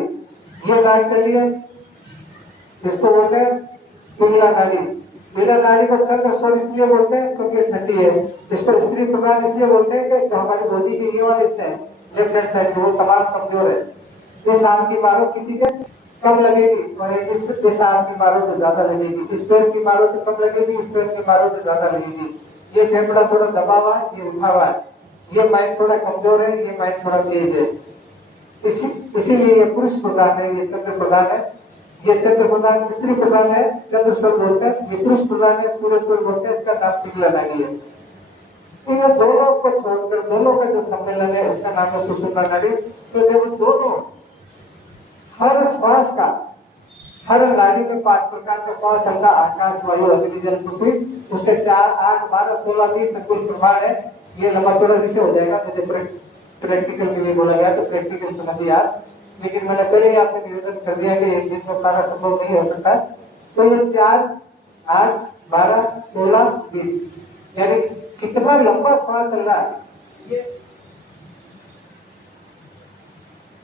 ये नाक चल रही है, इसको बोलते हैं पिंगला नाड़ी। पिंगला नाड़ी को चंद्र स्वर इसलिए बोलते हैं क्योंकि ठंडी है। इसको स्त्री प्रकार इसलिए बोलते हैं कि जो हमारी बॉडी की नींव वाले हिस्से हैं, लेफ्ट हैंड साइड, वो तमाम कमजोर है। इस आम की मारो किसी के कम लगेगी, और इस आम की मारो तो ज्यादा लगेगी। इस पैर की मारो तो कम लगेगी, इस पैर की मारो तो ज्यादा लगेगी। ये फेफड़ा थोड़ा दबा हुआ है, ये उठा हुआ है। ये माइंड थोड़ा कमजोर है, ये माइंड थोड़ा तेज है। इसीलिए ये पुरुष प्रधान है, ये चंद्र प्रधान है। ये चंद्र प्रधान स्त्री प्रधान है, चंद्र स्वर बोलते हैं। ये पुरुष प्रधान है, सूर्य स्वर बोलते हैं। इसका नाम पिंगला नाड़ी है। इन दोनों को छोड़कर दोनों का जो सम्मेलन है, उसका नाम है सुषुम्ना नाड़ी। तो जब दोनों हर श्वास का, हर नाड़ी में 5 प्रकार का श्वास चलता, आकाश, वायु, अग्नि, जल, पृथ्वी। उसके 4, 8, 12, 16, 20 कुल प्रमाण है। ये लंबा चौड़ा विषय हो जाएगा, मुझे प्रैक्टिकल के लिए बोला गया, तो प्रैक्टिकल समझिए आप। लेकिन मैंने पहले ही आपसे निवेदन कर दिया कि एक दिन में सारा संभव नहीं हो सकता। तो ये 4, 8, 12, 16, 20, यानी कितना लंबा श्वास चल रहा है। ये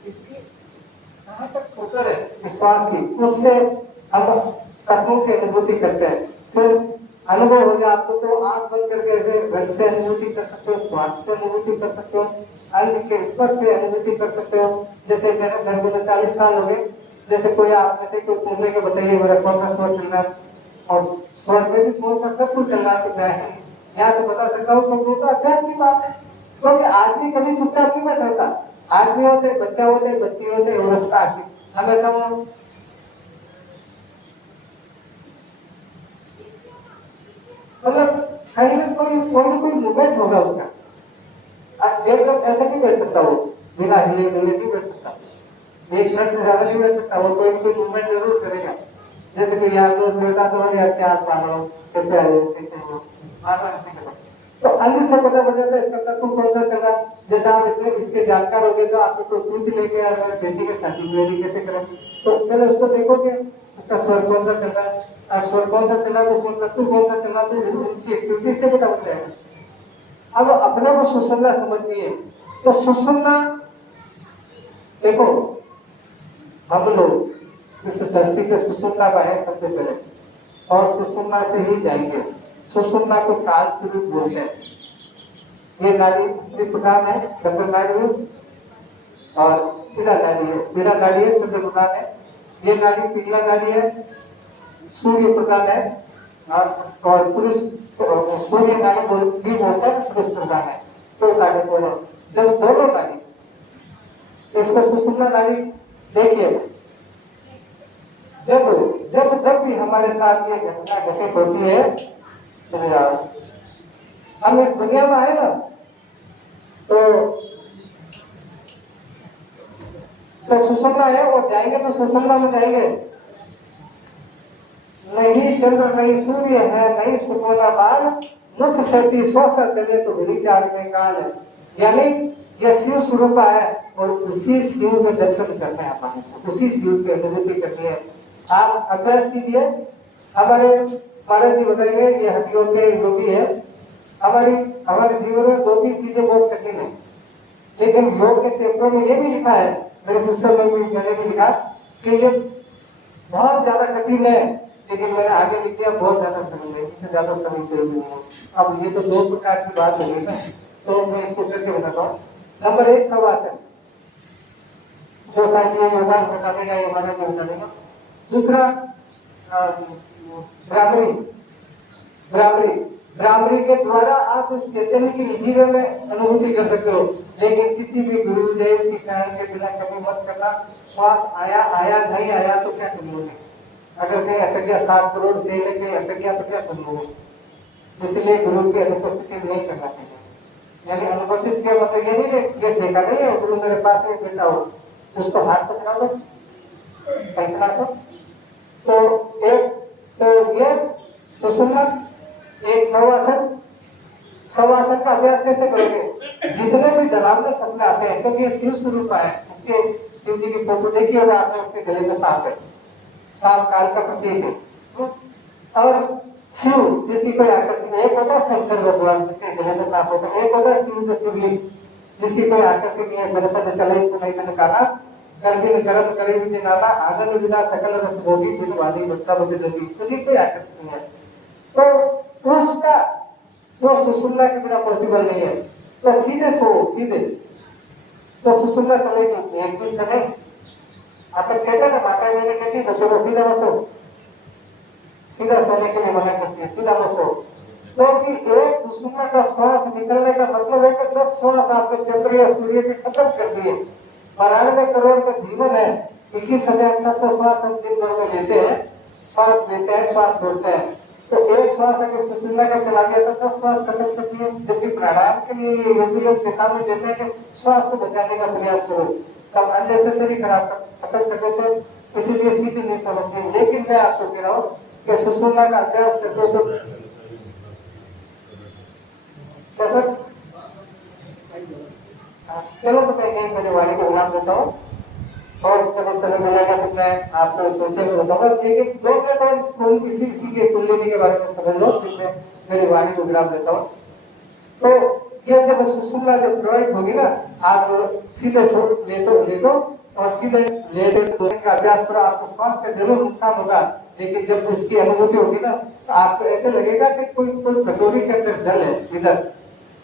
इसकी कहाँ तक खोकर है श्वास की, उससे हम तत्वों की अनुभूति करते हैं। फिर अनुभव हो जाए आपको, तो आंख बंद करके ऐसे घर से अनुभूति कर सकते हो, श्वास से अनुभूति कर सकते हो, अंग के स्पर्श से अनुभूति कर सकते हो। जैसे मेरे घर में 40 साल हो गए, जैसे कोई आप में से कोई पूछने के बताइए मेरा कौन सा स्वर चल रहा है, और स्वर में भी कौन सा सब कुछ चल रहा है, तो मैं यहाँ से बता सकता हूँ। तो वो तो अभ्यास की बात है, क्योंकि आदमी कभी चुपचाप नहीं बैठ रहता। आदमी होते, बच्चा होते, बच्ची होते, अवस्था आदमी हमेशा वो मतलब कहीं ना कोई मूवमेंट होगा उसका। अब एक लोग ऐसा नहीं बैठ सकता, वो बिना हिले डुले नहीं बैठ सकता, 1 मिनट से ज्यादा नहीं बैठ सकता। वो कोई मूवमेंट जरूर करेगा। जैसे कि यार दोस्त बैठा तो यार क्या मानो, कैसे आए, कैसे हो, तो अन्य से पता चल जाता है इसका तत्व कौन सा चल रहा है। जैसे आप इसके जानकार हो गए, तो आपको कोई पूछ लेके यार बेटी के शादी में कैसे करें, तो पहले उसको देखोगे उसका स्वर कौन सा चल रहा है, स्वर कौन सा चल रहा है, उसमें तत्व कौन सा चल रहा है, तो उनकी एक्टिविटी से पता चल जाएगा। अब अपने को सुषुम्ना समझनी है, तो सुषुम्ना देखो, हम लोग इस धरती पे सुषुम्ना का है सबसे पहले, और सुषुम्ना से ही जाएंगे। सुषुम्ना को काल स्वरूप बोलते हैं। ये नाड़ी स्त्री प्रधान है, चंद्र नाड़ी है, और पीला नाड़ी है। पीला नाड़ी है, चंद्र प्रधान है। ये नाड़ी पिछला नाड़ी है, सूर्य प्रधान है, और पुरुष सूर्य नाड़ी भी बोलते हैं, पुरुष प्रधान है। तो नाड़ी दोनों, जब दोनों नाड़ी, इसको सुषुम्ना नाड़ी देखिए, जब जब जब भी हमारे साथ ये घटना घटित होती है, हम इस दुनिया में आए ना, तो सुषुम्ना है, और जाएंगे तो सुषुम्ना में जाएंगे। नहीं चंद्र नहीं सूर्य है, नहीं सुकोना बाल, मुख शक्ति श्वास चले तो विचार में काल है। यानी यह शिव स्वरूप है, और उसी शिव के दर्शन करने हैं अपन, उसी शिव की अनुभूति करनी है। आप अभ्यास कीजिए। हमारे महाराज जी बताएंगे, ये हड्डियों के योगी है। हमारे जीवन में 2-3 चीजें बहुत कठिन है, लेकिन योग के क्षेत्रों में ये भी लिखा है, मेरे पुस्तक में भी मैंने भी लिखा कि ये बहुत ज्यादा कठिन है, लेकिन मैंने आगे लिख दिया बहुत ज्यादा सरल है, इससे ज्यादा सरल कोई नहीं है। अब ये तो 2 प्रकार की बात हो गई ना, तो मैं इसको करके बताता हूँ। नंबर 1 शवासन, जो शायद ये योगा बता देगा, ये हमारा जो बता देगा। दूसरा भ्रामरी के द्वारा आप उस चैतन्य की जीवन में अनुभूति कर सकते हो, लेकिन किसी भी गुरुदेव की शरण के बिना कभी मत करना। श्वास आया आया, नहीं आया तो क्या करोगे? अगर कहीं अटक गया 7 करोड़ से लेके अटक गया तो क्या करोगे? इसलिए गुरु की अनुपस्थिति नहीं करना चाहिए। यानी अनुपस्थित के मतलब ये नहीं ये देखा नहीं है गुरु मेरे पास में बैठा हो, उसको हाथ पकड़ा लो, पकड़ा दो। तो एक तो ये सुषुम्ना, एक शवासन का अभ्यास कैसे करोगे? जितने भी डरावने सपने आते हैं, क्योंकि ये शिव स्वरूप है, उसके शिव जी की फोटो देखिए होगा आपने, उसके गले में सांप है, सांप काल का प्रतीक है। और शिव जिसकी कोई आकृति नहीं, एक होता है शंकर भगवान जिसके गले में सांप होता है, एक होता है शिव जो शिवलिंग जिसकी कोई आकृति नहीं है। गणपति चले इसको नहीं मैंने कहा, गर्भिन गर्भ करे भी नाता आनंद विदा सकल रस भोगी जिन वादी बच्चा बदल लगी, उसकी कोई आकृति नहीं है। तो उसका वो सुषुम्ना के बिना पॉसिबल नहीं है। तो सीधे सीधे तो सुषुम्ना चलेगी, एक दिन चले आप कहते हैं ना, माता मैंने कहती तो सीधा बसो, सीधा सोने के लिए मना करती है, सीधा बसो। क्योंकि एक सुषुम्ना का श्वास निकलने का मतलब है कि 10 श्वास आपके चंद्र या सूर्य की खत्म कर दिए। 92 करोड़ का जीवन है, 21,600 श्वास हम दिन भर में लेते हैं, श्वास लेते हैं, श्वास छोड़ते हैं। तो एक श्वास अगर सुषुम्ना का चला गया तो 10 श्वास खत्म कर दिए। जबकि प्राणायाम के लिए योगी लोग चेतावनी देते हैं कि श्वास को बचाने का प्रयास करो, तब अननेसेसरी खत्म कर देते हैं, इसीलिए सीधी नहीं समझते। लेकिन मैं आपको कह रहा हूँ कि सुषुम्ना का अभ्यास करते तो चलो तो मैं कहीं मेरे वाणी को नाम देता हूँ, और समय मिलेगा तो मैं आपको सोचे में बताऊंगा। लेकिन 2 मिनट और स्कूल किसी के कुंडली के बारे में समझ लो, फिर मैं मेरी वाणी को विराम देता हूँ। तो ये जब सुषुम्ना जब प्रभावित होगी ना, आप सीधे ले दो और सीधे ले का अभ्यास करो, आपको श्वास का जरूर नुकसान होगा, लेकिन जब उसकी अनुभूति होगी ना, तो आपको ऐसे लगेगा कि कोई कटोरी के अंदर जल है। इधर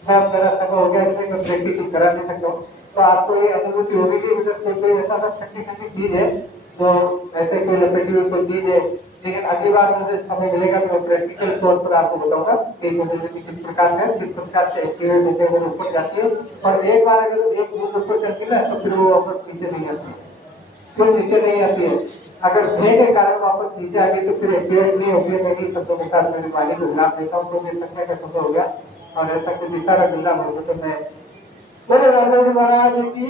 मैं मेरा समय हो गया, इसलिए मैं प्रैक्टिकल करा नहीं सकता हूँ, तो आपको ये अनुभूति होगी कि उधर कोई ऐसा शक्ति चीज है, तो ऐसे कोई लपेटी हुई कोई चीज है। लेकिन अगली बार मुझे समय मिलेगा तो मैं प्रैक्टिकल तौर पर आपको बताऊंगा कि किस प्रकार है, किस प्रकार से एक्टिवेट होते हुए ऊपर जाती है। और एक बार अगर एक ग्रुप ऊपर चलती है तो फिर वो वापस नीचे नहीं आती है, फिर नीचे नहीं आती है। अगर भय के कारण वापस नीचे आ गई तो फिर एक्टिवेट नहीं होगी। मेरी शब्दों के साथ मेरी वाणी को विराम देता हूँ, तो मेरे समय का समय हो गया, और ऐसा कुछ इशारा मिलना होगा तो मैं बोले राम महाराज की